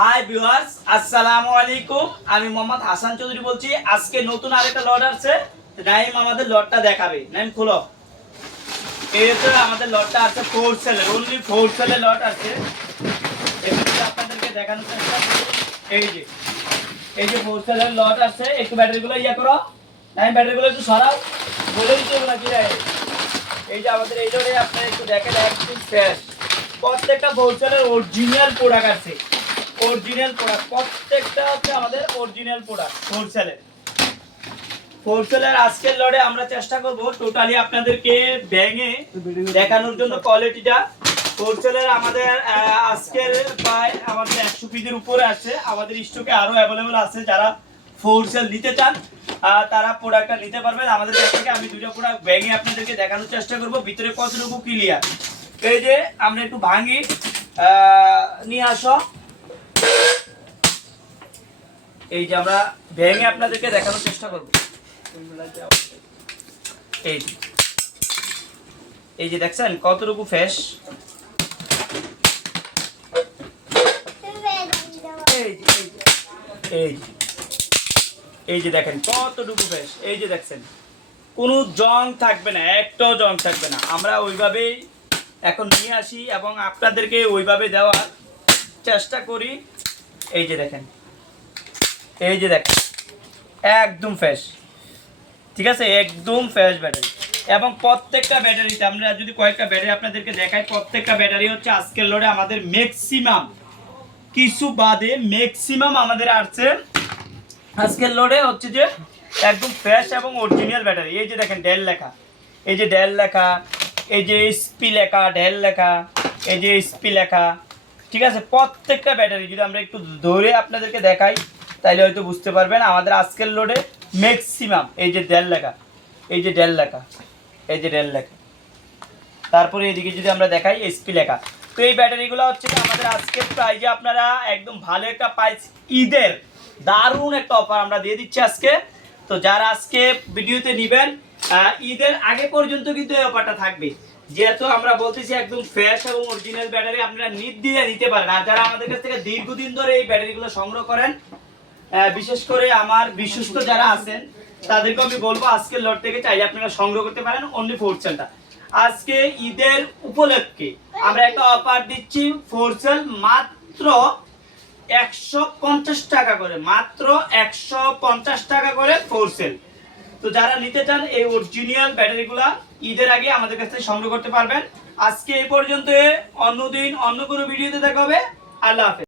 Hi viewers আসসালামু আলাইকুম আমি মোহাম্মদ হাসান চৌধুরী বলছি। আজকে নতুন আরেকটা লট আসছে। নাইম আমাদের লটটা দেখাবে। নাইম, খোলো। এই আমাদের লটটা আছে ফোর সেলের অনলি ফোর সেলের লট আছে। আপনাদেরকে দেখানোর চেষ্টা এই যে এই যে ফোর সেলের লট আছে। একটু ব্যাটারিগুলো ইয়ে করো। নাইম, ব্যাটারিগুলো একটু সরাও। বলে দিতে হবে নাকি? এই যে আমাদের এই ধরে আপনারা একটু দেখেন, একদম ফ্রেশ প্রত্যেকটা হোলসেলের অরিজিনাল প্রোডাক্ট আছে। অরিজিনাল প্রোডাক্ট প্রত্যেকটা হচ্ছে আমাদের অরিজিনাল প্রোডাক্ট হোলসেলের হোলসেলের আজকের লড়ে আমরা চেষ্টা করব টোটালি আপনাদেরকে ব্যাঙে দেখানোর জন্য কোয়ালিটিটা হোলসেলের আমাদের আজকের প্রায় আমাদের একশো পিসের উপরে আছে। আমাদের স্টকে আরও অ্যাভেলেবেল আছে যারা হোলসেল নিতে চান তারা প্রোডাক্টটা নিতে পারবেন। আমাদের থেকে আমি দুটো প্রোডাক্ট ব্যাঙে আপনাদেরকে দেখানোর চেষ্টা করব। ভিতরে কতটুকু ক্লিয়ার এই যে আমরা একটু ভাঙি নিয়ে আসো। এই যে আমরা ভেঙে আপনাদেরকে দেখানোর চেষ্টা করব। এই যে। এই যে দেখছেন কতটুকু ফ্রেশ এই এই যে দেখেন কতটুকু ফ্রেশ এই যে দেখছেন। কোনো জং থাকবে না, একটাও জং থাকবে না। আমরা ওইভাবেই এখন নিয়ে আসি এবং আপনাদেরকে ওইভাবে দেওয়ার চেষ্টা করি। এই যে দেখেন। এই যে দেখেন। একদম ফ্রেশ ঠিক আছে? একদম ফ্রেশ ব্যাটারি এবং প্রত্যেকটা ব্যাটারিতে আমরা যদি কয়েকটা ব্যাটারি আপনাদেরকে দেখাই, প্রত্যেকটা ব্যাটারি হচ্ছে আজকের লোডে আমাদের ম্যাক্সিমাম কিছু বাদে ম্যাক্সিমাম আমাদের আসছে। আজকের লোডে হচ্ছে যে একদম ফ্রেশ এবং অরিজিনাল ব্যাটারি এই যে দেখেন ডেল লেখা। এই যে ডেল লেখা। এই যে স্পি লেখা ডেল লেখা। এই যে স্পি লেখা। ঠিক আছে, প্রত্যেকটা ব্যাটারি যদি আমরা একটু ধরে আপনাদেরকে দেখাই তাহলে হয়তো বুঝতে পারবেন আমাদের আজকের লোডে ম্যাক্সিমাম এই যে ডেল লেখা, এই যে ডেল লেখা, এই যে ডেল লেখা। তারপরে এদিকে যদি আমরা দেখাই এসপি লেখা। তো এই ব্যাটারিগুলো হচ্ছে আমাদের আজকের প্রাইজে আপনারা একদম ভালো একটা প্রাইস ঈদের দারুণ একটা অফার আমরা দিয়ে দিচ্ছি আজকে। তো যারা আজকে ভিডিওতে নেবেন ঈদের আগে পর্যন্ত কিন্তু এই অফারটা থাকবে। যেহেতু আমরা বলতেছি একদম ফ্রেশ এবং অরিজিনাল ব্যাটারি আপনারা নির্দ্বিধায় নিতে পারেন। আর যারা আমাদের কাছ থেকে দীর্ঘদিন ধরে এই ব্যাটারিগুলো সংগ্রহ করেন বিশেষ করে আমার বিশ্বস্ত যারা আছেন, তাদেরকে আমি বলব আজকের লট থেকে চাইলে আপনারা সংগ্রহ করতে পারেন অনলি ফোর সেলটা আজকে ঈদের উপলক্ষে আমরা একটা অফার দিচ্ছি ফোর সেল মাত্র একশো পঞ্চাশ টাকা করে, মাত্র একশো পঞ্চাশ টাকা করে ফোর সেল তো যারা নিতে চান এই অরিজিনাল ব্যাটারিগুলা ঈদের আগে আমাদের কাছ থেকে সংগ্রহ করতে পারবেন। আজকে এ পর্যন্ত, অন্যদিন অন্য কোনো ভিডিওতে দেখা হবে। আল্লাহ হাফেজ।